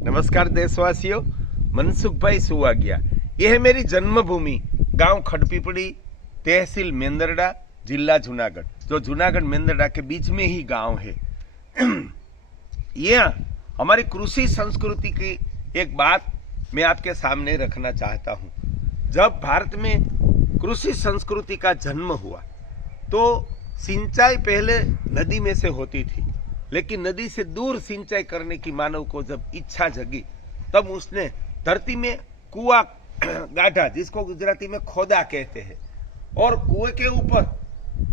नमस्कार देशवासियों, मनसुख भाई सुवागिया। यह है मेरी जन्मभूमि, गांव खड़पीपड़ी, तहसील मेंदरडा, जिला जूनागढ़। जो जूनागढ़ मेंदरडा के बीच में ही गांव है। यह हमारी कृषि संस्कृति की एक बात मैं आपके सामने रखना चाहता हूं। जब भारत में कृषि संस्कृति का जन्म हुआ तो सिंचाई पहले नदी में से होती थी, लेकिन नदी से दूर सिंचाई करने की मानव को जब इच्छा जगी तब उसने धरती में कुआं गाढ़ा, जिसको गुजराती में खोदा कहते हैं, और कुएं के ऊपर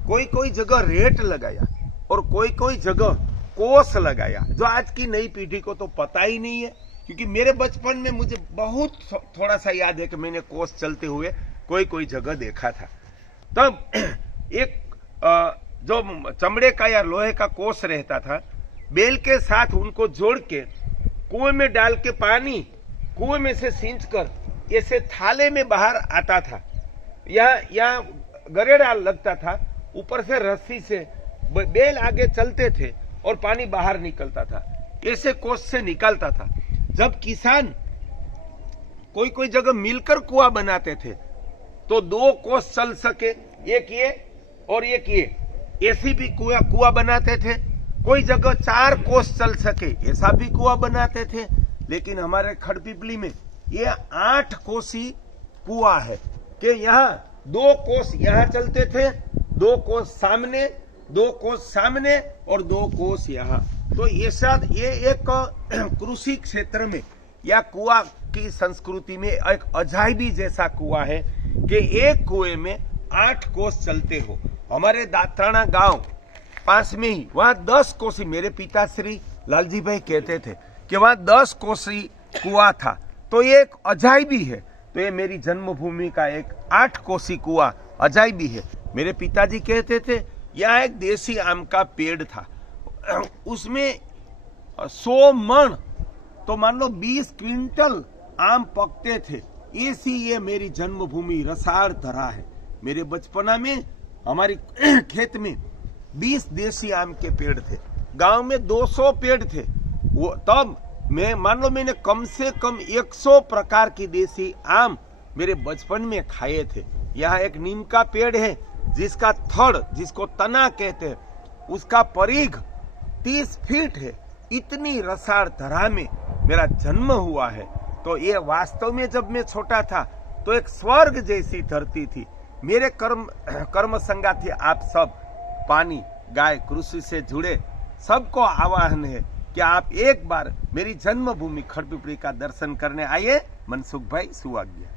कोई कोई जगह रेत लगाया और कोई कोई जगह कोस लगाया, जो आज की नई पीढ़ी को तो पता ही नहीं है। क्योंकि मेरे बचपन में मुझे बहुत थोड़ा सा याद है कि मैंने कोस चलते हुए कोई कोई जगह देखा था। तब एक जो चमड़े का या लोहे का कोस रहता था, बेल के साथ उनको जोड़ के कुएं में डाल के पानी कुएं में से सींच कर ऐसे थाले में बाहर आता था। यहाँ गरेड़ा लगता था, ऊपर से रस्सी से बेल आगे चलते थे और पानी बाहर निकलता था, ऐसे कोस से निकालता था। जब किसान कोई कोई जगह मिलकर कुआं बनाते थे तो 2 कोस चल सके, एक ये और एक ये, ऐसी भी कुआं बनाते थे। कोई जगह 4 कोस चल सके, ऐसा भी कुआं बनाते थे। लेकिन हमारे खड़पीपली में ये 8 कोसी कुआं है कि यहाँ 2 कोस यहाँ चलते थे, 2 कोस सामने, 2 कोस सामने और 2 कोस यहाँ। तो ये एक कृषि क्षेत्र में या कुआं की संस्कृति में एक अजायबी जैसा कुआं है कि एक कुएं में 8 कोस चलते हो। हमारे दात्राणा गांव पास में ही वहां 10 कोसी, मेरे पिताश्री लालजी भाई कहते थे कि वहां 10 कोसी कुआं था। तो ये एक अजायबी है। तो ये मेरी जन्मभूमि का एक 8 कोसी कुआं अजायबी है। मेरे पिताजी कहते थे यहाँ एक देसी आम का पेड़ था, उसमें 100 मन तो मान लो 20 क्विंटल आम पकते थे। ऐसी ये मेरी जन्मभूमि रसार धरा है। मेरे बचपना में हमारी खेत में 20 देसी आम के पेड़ थे, गांव में 200 पेड़ थे। वो तब मैं मान लो मैंने कम से कम 100 प्रकार की देसी आम मेरे बचपन में खाए थे। यहाँ एक नीम का पेड़ है जिसका थड़, जिसको तना कहते हैं, उसका परिघ 30 फीट है। इतनी रसार धरा में मेरा जन्म हुआ है। तो ये वास्तव में जब मैं छोटा था तो एक स्वर्ग जैसी धरती थी। मेरे कर्म संगाती आप सब, पानी, गाय, कृषि से जुड़े सबको आह्वान है कि आप एक बार मेरी जन्मभूमि खड़पीपड़ी का दर्शन करने आइए। मनसुख भाई सुवागिया।